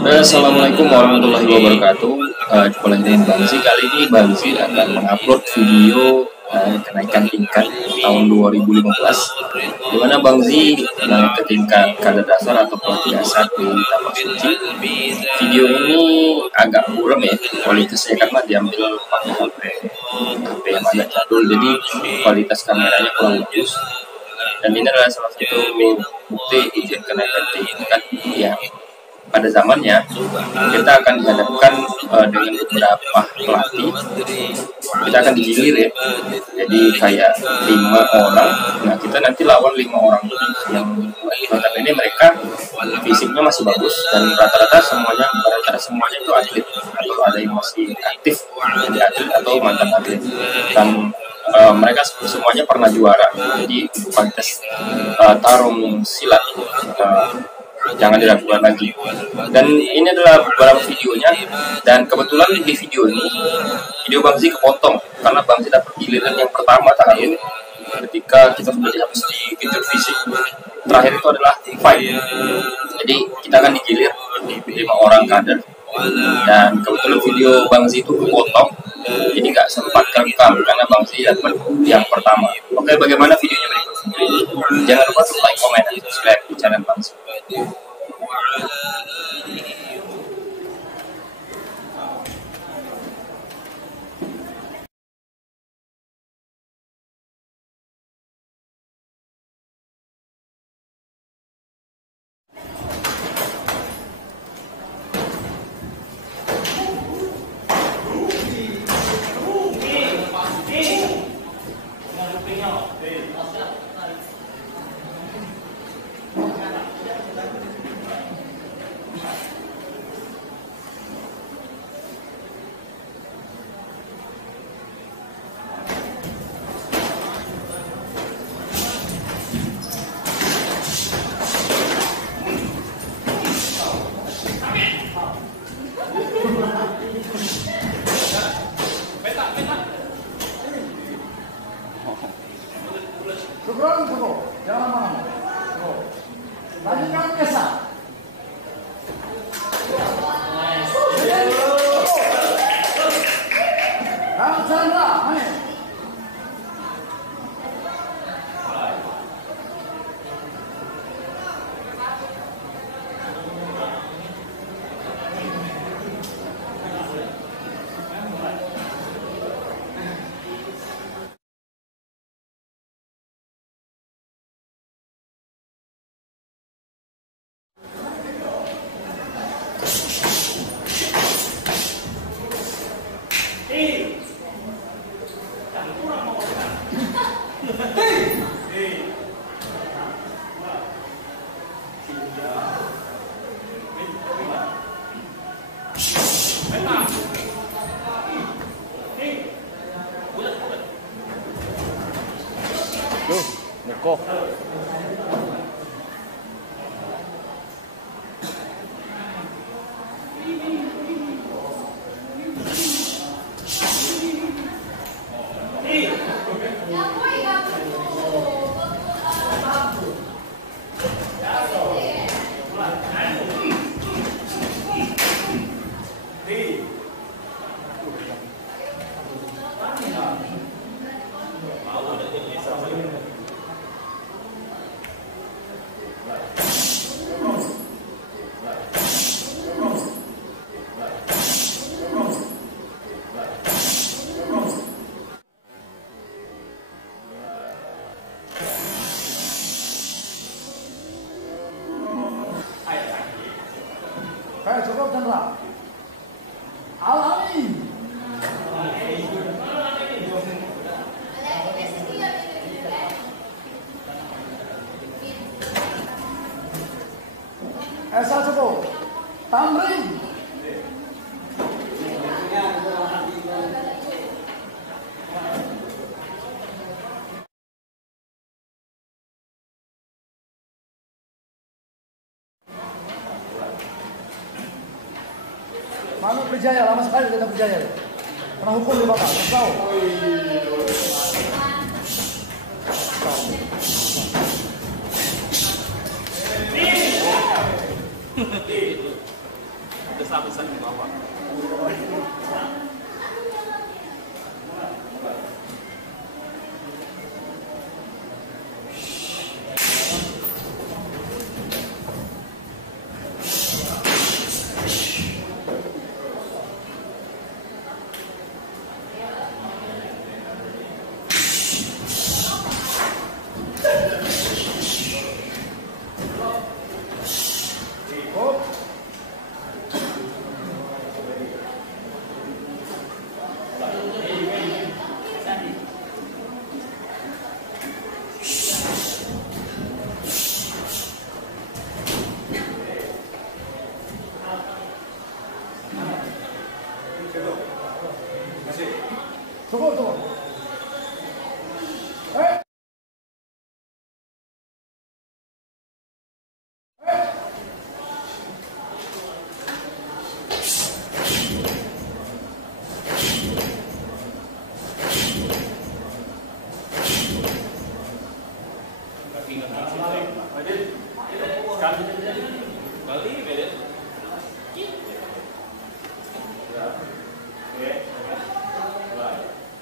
Assalamualaikum warahmatullahi wabarakatuh. Jumpa lagi dengan Bangsi. Kali ini Bangsi akan mengupload video kenaikan tingkat tahun 2015, di mana Bangsi naik ke tingkat kadar dasar atau pelatih dasar di Tapak Suci. Video ini agak buram ya kualitasnya karena diambil pakai HP yang agak jadul, jadi kualitas kameranya kurang bagus. Dan ini adalah salah satu bukti ujian kenaikan tingkat yang pada zamannya kita akan dihadapkan dengan beberapa pelatih. Kita akan digilir ya, jadi kayak 5 orang. Nah, kita nanti lawan 5 orang yang notabene mereka fisiknya masih bagus dan rata-rata semuanya itu atlet, atau ada yang masih aktif jadi atlet atau mantan atlet, dan mereka semuanya pernah juara di kualitas tarung silat. Jangan diragukan lagi. Dan ini adalah beberapa videonya, dan kebetulan di video ini video Bangsi kepotong karena Bangsi dapat giliran yang pertama terakhir ketika kita sudah habis dikejar fisik. Terakhir itu adalah fight, jadi kita akan digilir 5 orang kader, dan kebetulan video Bangsi itu kepotong, jadi nggak sempat kerekam karena Bangsi dapat yang pertama. Oke, bagaimana videonya berikut? Jangan lupa like, komen, dan subscribe di channel Bangsi. Jangan lama-lama. Lanjutkan kesan. Kang Chandra, main. Tuh, Neko. Kayak cukup Chandra. Alami. Esa cukup. Tamrin. Manu Prijaya, lama sekali kita Prijaya. Kena hukum di bakal, tahu. besar-besar di bawah. Tunggu. Eh.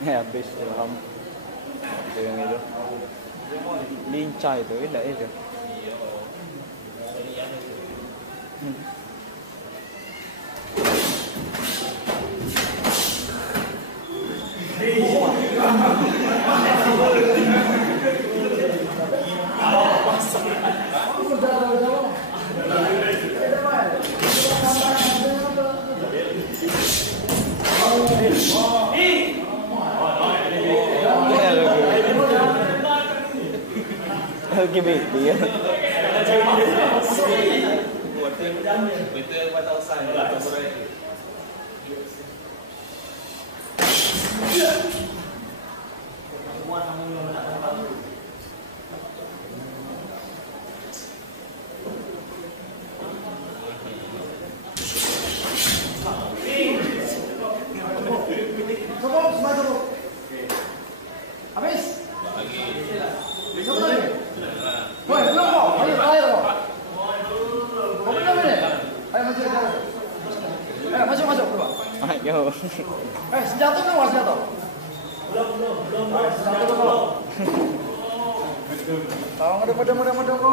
Habis dalam itu yang itu lincah itu tidak itu LGBT ya. Habis. Coba lagi. Woi, belum kok. Ayo kok. Kau belum ini? Ayo masuk ke dalam. Ayo masuk keluar. Ayo. Senjata kan senjata. Belum. Senjata dulu. Tahu ada mudah kok senjata.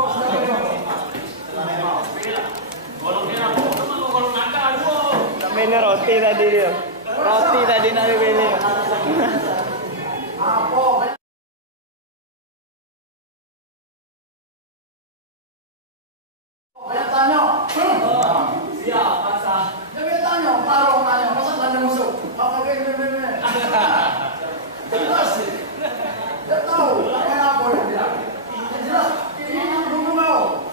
Sampai ini roti tadi dia. Roti tadi nabi beli. Apa? Banyak tanya. Siap, masa. Dia tanya, taruh tanya, masa tanya musuh. Apa kayak ini? Jelas sih. Dia tahu apa yang dia. Jelas, ini yang dulu mau.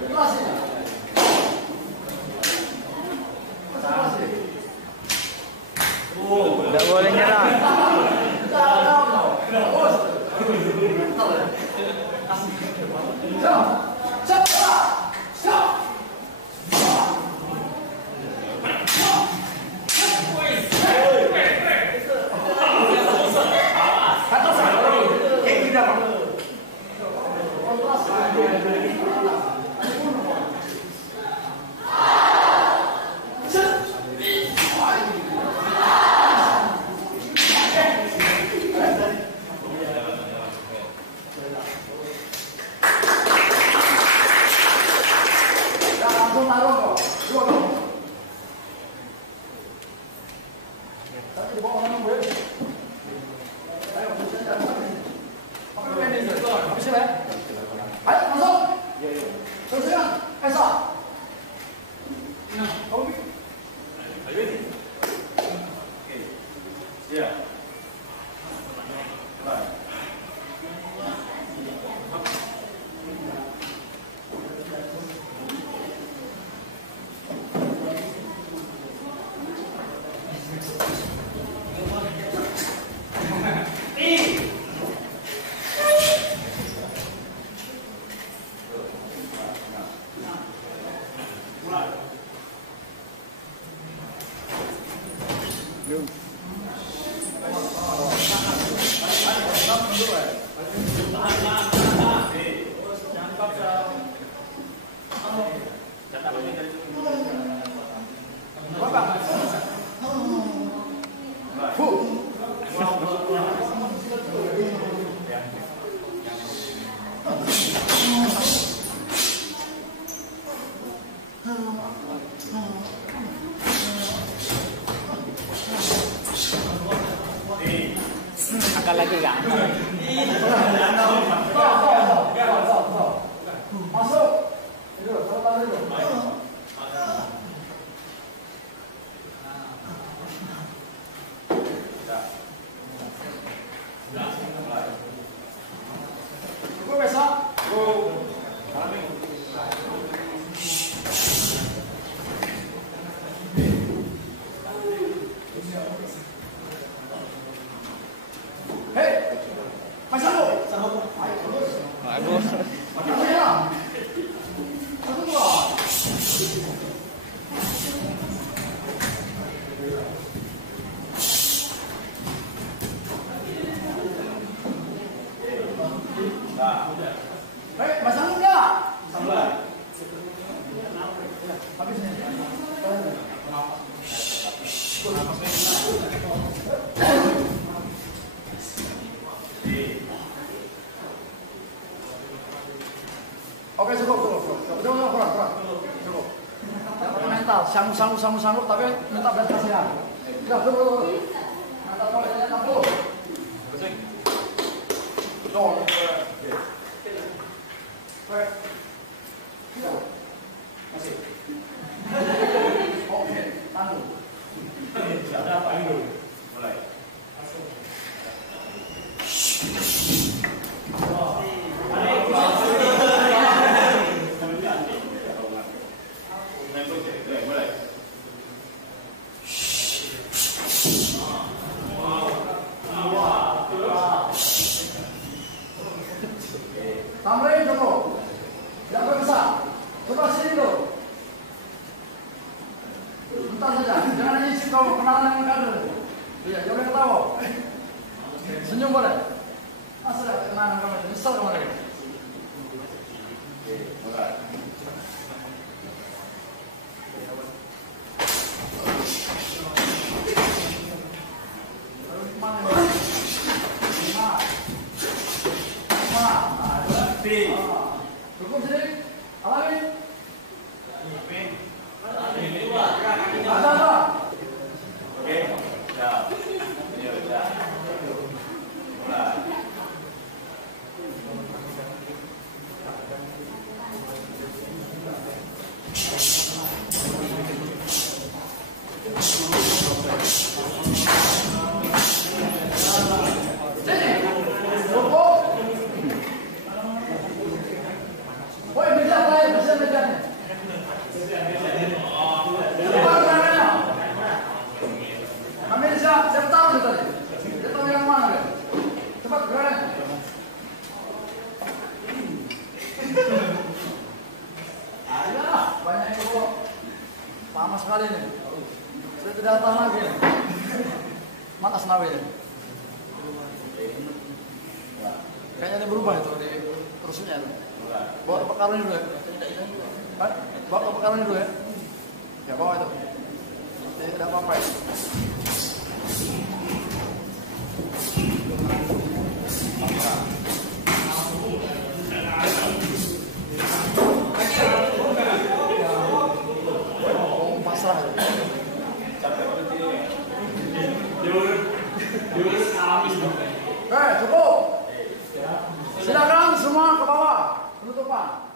Jelas sih. Jelas sih. Tidak boleh nyerah. Angkat lagi kak. Masuk. Itu, sabar dulu. Cukup besok. Hei, masuk. Bagus. Hei, masang enggak? Habis nih. Oke, cukup. Cukup. Mental, sanggup, tapi minta belas kasihan. Udah, tunggu. Mental toiletnya tampil. Dong. Baik. Masih. Oke, tangguh. Ada apa ini? Mulai. Tambahin dulu. Jangan besar. Coba sini dulu. Bentar saja. Jangan isi kau kenalan dengan kader. Iya, jangan ketawa. Senyum boleh. Asal kenalan kamu. Misal kemarin. Mulai. Cukup sini, alami. Ada apa? Oke, siap. Ini udah. Mulai. Lama sekali nih. Saya tidak tahan lagi. Mana senawanya? Kayaknya ini berubah itu di rusuknya itu. Bawa pekarannya dulu ya. Bawa pekarannya dulu ya. Ya bawa itu. Tidak apa-apa ya. Pasrah. Cukup. Silakan semua ke bawah. Penutupan.